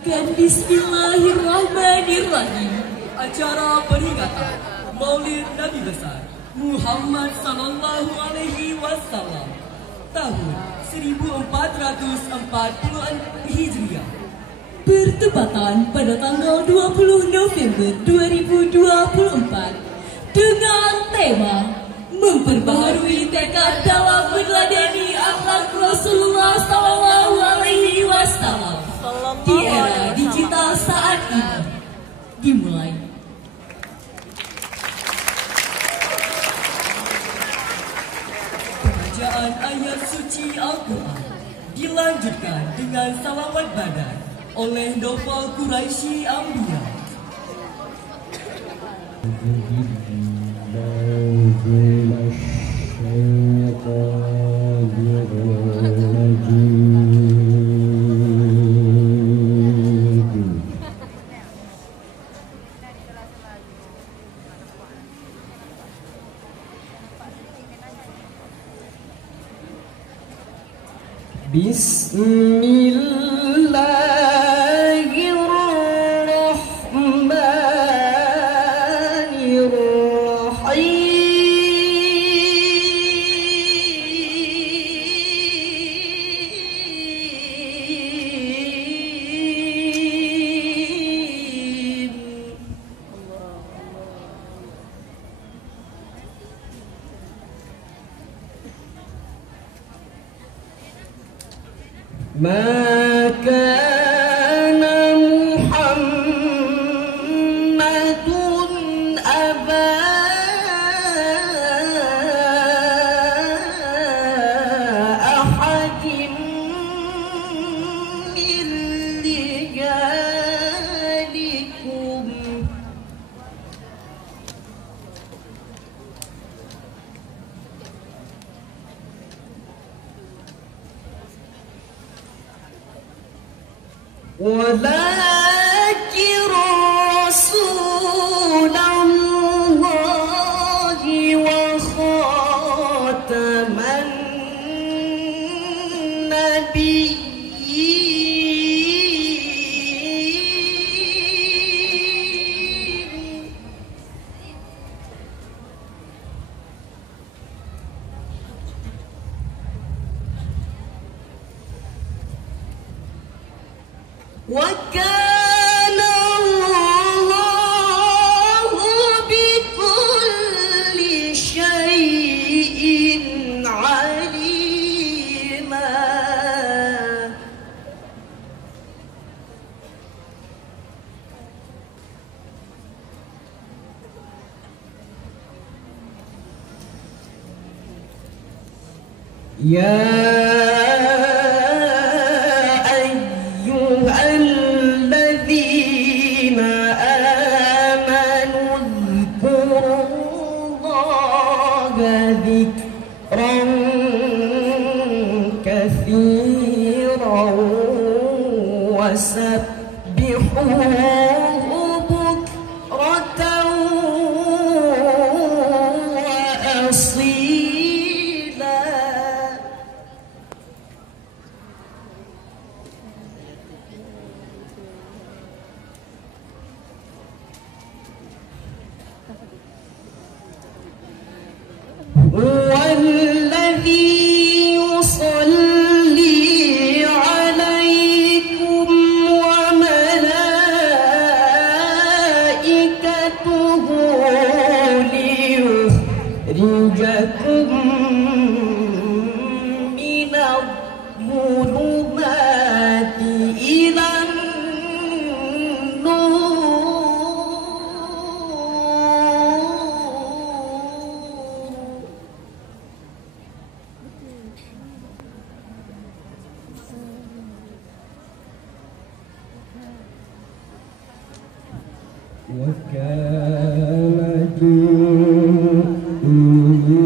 Bismillahirrahmanirrahim. Acara peringatan Maulid Nabi Besar Muhammad Sallallahu Alaihi Wasallam tahun 1440 Hijriah bertepatan pada tanggal 20 November 2024 dengan tema memperbaharui tekad dalam meneladani akhlak Rasulullah Sallallahu Alaihi Wasallam di era digital saat ini. Dimulai. Pembacaan ayat suci Al-Quran dilanjutkan dengan salawat badan oleh Novel Quraisy Ambia. ولكن رسول الله وخاتم النبيين وكان الله بكل شيء عليما ذكرا كثيرا وسبحوه بكرة وأصيلا هو الذي يصلي عليكم وملائكته ليخرجكم من الظلمات إلى وكان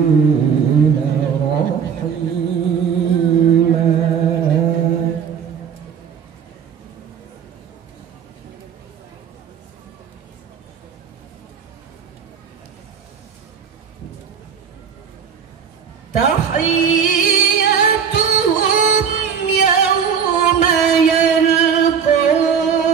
بالمؤمنين رحيما تحيتهم يوم يلقون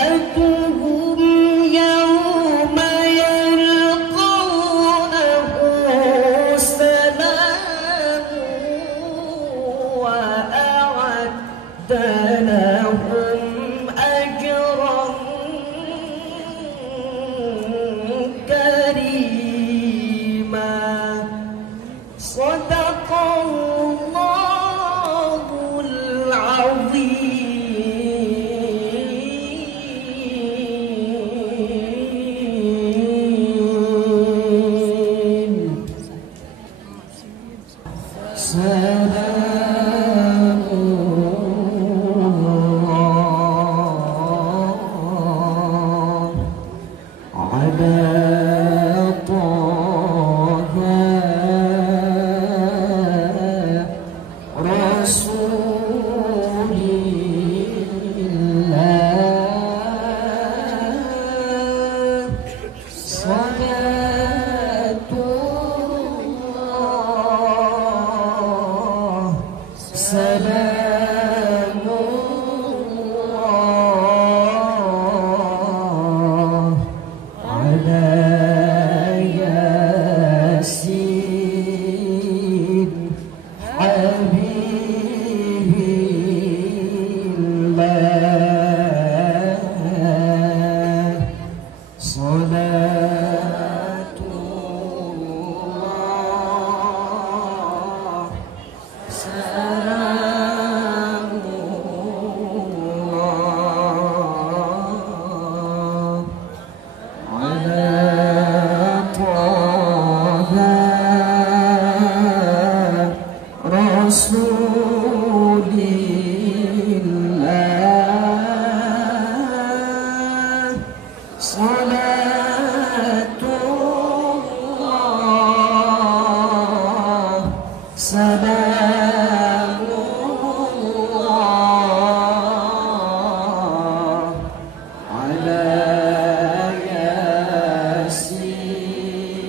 تحيتهم يوم يلقونه سلام وأعد لهم أجرا كريما صدق الله العظيم سلام الله على طه رسول الله صلاة الله سلام الله على ياسين حبيب الله صلاة الله سلام الله على طه رسول الله صلاة الله سلام الله على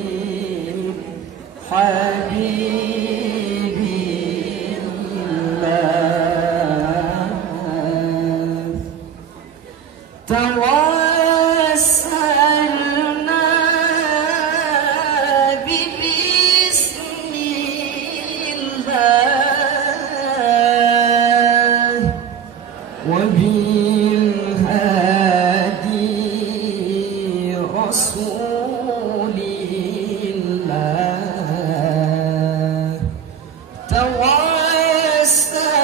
ياسين حبيب الله توسلنا ببسم الله وبالهادي رسول الله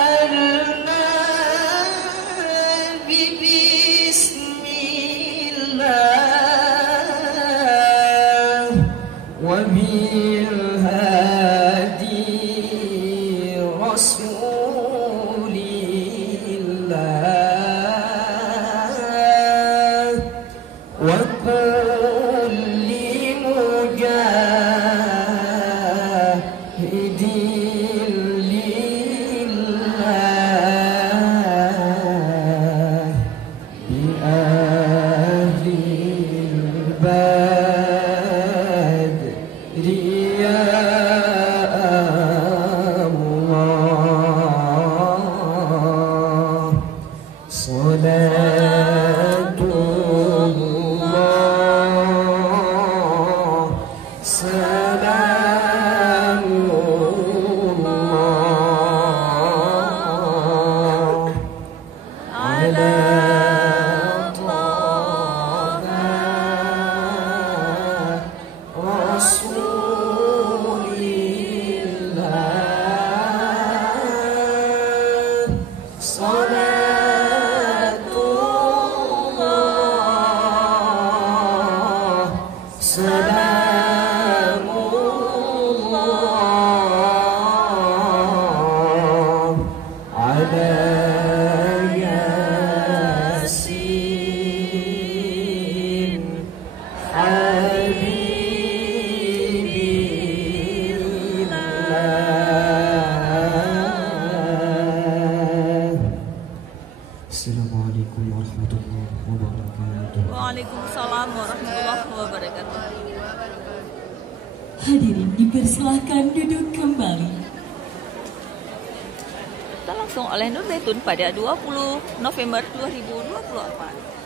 توسلنا ببسم الله وبالهادي رسول الله وكل مجاهد لله بأهل البدر يا الله صلاة الله سلام الله على طه رسول الله صلاة الله سلام الله على ياسين حبيب الله Assalamualaikum warahmatullahi wabarakatuh. Waalaikumsalam warahmatullahi wabarakatuh. Hadirin dipersilahkan duduk kembali. didaftar langsung oleh Nur Zaitun pada 20 November 2024.